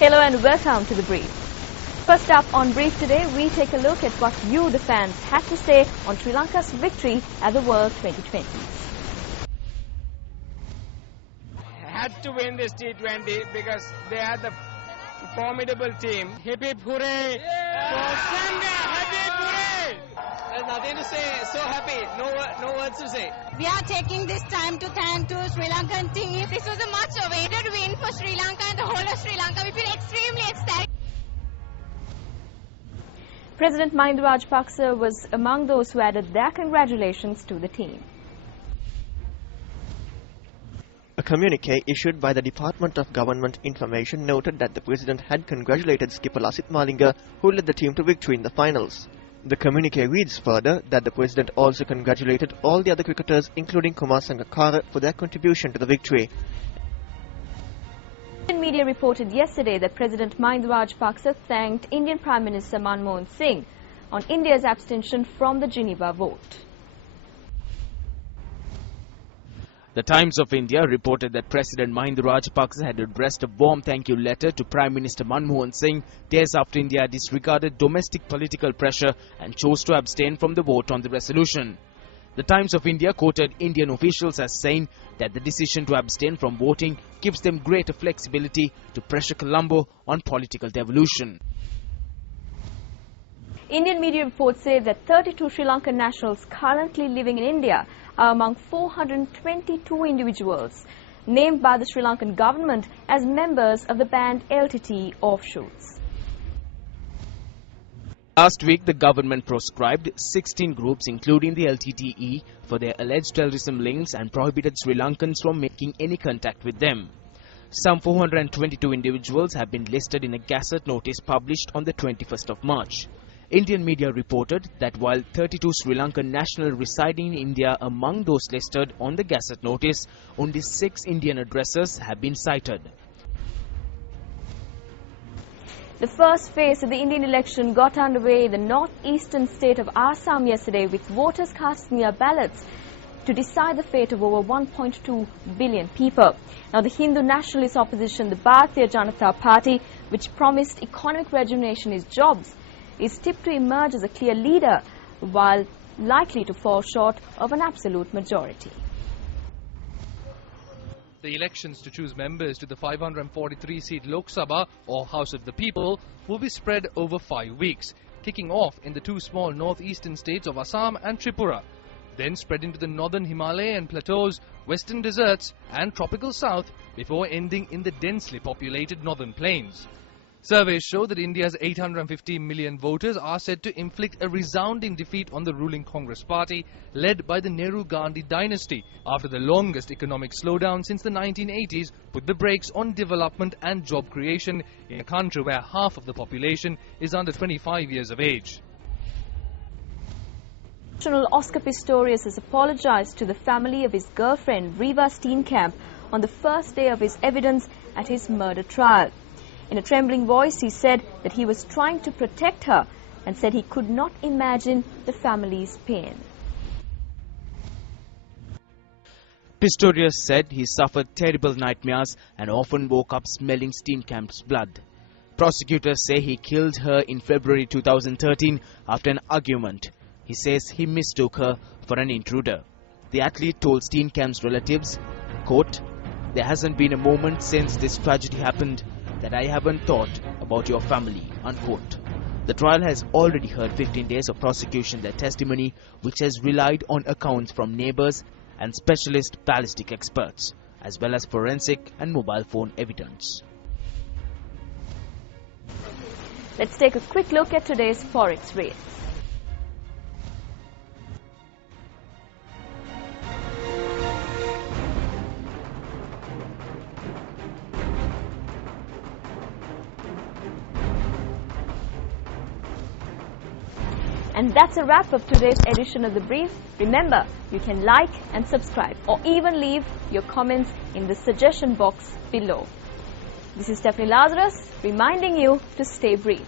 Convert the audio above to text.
Hello and welcome to The Brief. First up on Brief today, we take a look at what you, the fans, had to say on Sri Lanka's victory at the World 2020s. Had to win this T20 because they had the formidable team. Hip hip hooray! For Sangha! Hip hip hooray! There's nothing to say. So happy. No words to say. We are taking this time to thank to Sri Lankan team. This was a much awaited win for Sri Lanka and the whole of Sri Lanka. We feel extremely ecstatic. President Mahinda Rajapaksa was among those who added their congratulations to the team. A communique issued by the Department of Government Information noted that the President had congratulated skipper Lasith Malinga, who led the team to victory in the finals. The communique reads further that the President also congratulated all the other cricketers, including Kumar Sangakkara, for their contribution to the victory. Indian media reported yesterday that President Mahinda Rajapaksa thanked Indian Prime Minister Manmohan Singh on India's abstention from the Geneva vote. The Times of India reported that President Mahinda Rajapaksa had addressed a warm thank you letter to Prime Minister Manmohan Singh days after India disregarded domestic political pressure and chose to abstain from the vote on the resolution. The Times of India quoted Indian officials as saying that the decision to abstain from voting gives them greater flexibility to pressure Colombo on political devolution. Indian media reports say that 32 Sri Lankan nationals currently living in India are among 422 individuals named by the Sri Lankan government as members of the banned LTT offshoots. Last week, the government proscribed 16 groups, including the LTTE, for their alleged terrorism links and prohibited Sri Lankans from making any contact with them. Some 422 individuals have been listed in a Gazette notice published on the 21st of March. Indian media reported that while 32 Sri Lankan nationals residing in India among those listed on the Gazette notice, only 6 Indian addresses have been cited. The first phase of the Indian election got underway in the northeastern state of Assam yesterday, with voters casting their ballots to decide the fate of over 1.2 billion people. Now, the Hindu nationalist opposition, the Bharatiya Janata Party, which promised economic rejuvenation is jobs, is tipped to emerge as a clear leader, while likely to fall short of an absolute majority. The elections to choose members to the 543-seat Lok Sabha or House of the People will be spread over 5 weeks, kicking off in the two small northeastern states of Assam and Tripura, then spread into the northern Himalayan plateaus, western deserts and tropical south before ending in the densely populated northern plains. Surveys show that India's 850 million voters are said to inflict a resounding defeat on the ruling Congress party, led by the Nehru-Gandhi dynasty, after the longest economic slowdown since the 1980s put the brakes on development and job creation in a country where half of the population is under 25 years of age. National Oscar Pistorius has apologized to the family of his girlfriend Riva Steenkamp on the first day of his evidence at his murder trial. In a trembling voice, he said that he was trying to protect her and said he could not imagine the family's pain. Pistorius said he suffered terrible nightmares and often woke up smelling Steenkamp's blood. Prosecutors say he killed her in February 2013 after an argument. He says he mistook her for an intruder. The athlete told Steenkamp's relatives, quote, "There hasn't been a moment since this tragedy happened that I haven't thought about your family," unquote. The trial has already heard 15 days of prosecution-led testimony, which has relied on accounts from neighbors and specialist ballistic experts, as well as forensic and mobile phone evidence. Let's take a quick look at today's forex rates. And that's a wrap of today's edition of The Brief. Remember, you can like and subscribe or even leave your comments in the suggestion box below. This is Stephanie Lazarus reminding you to stay briefed.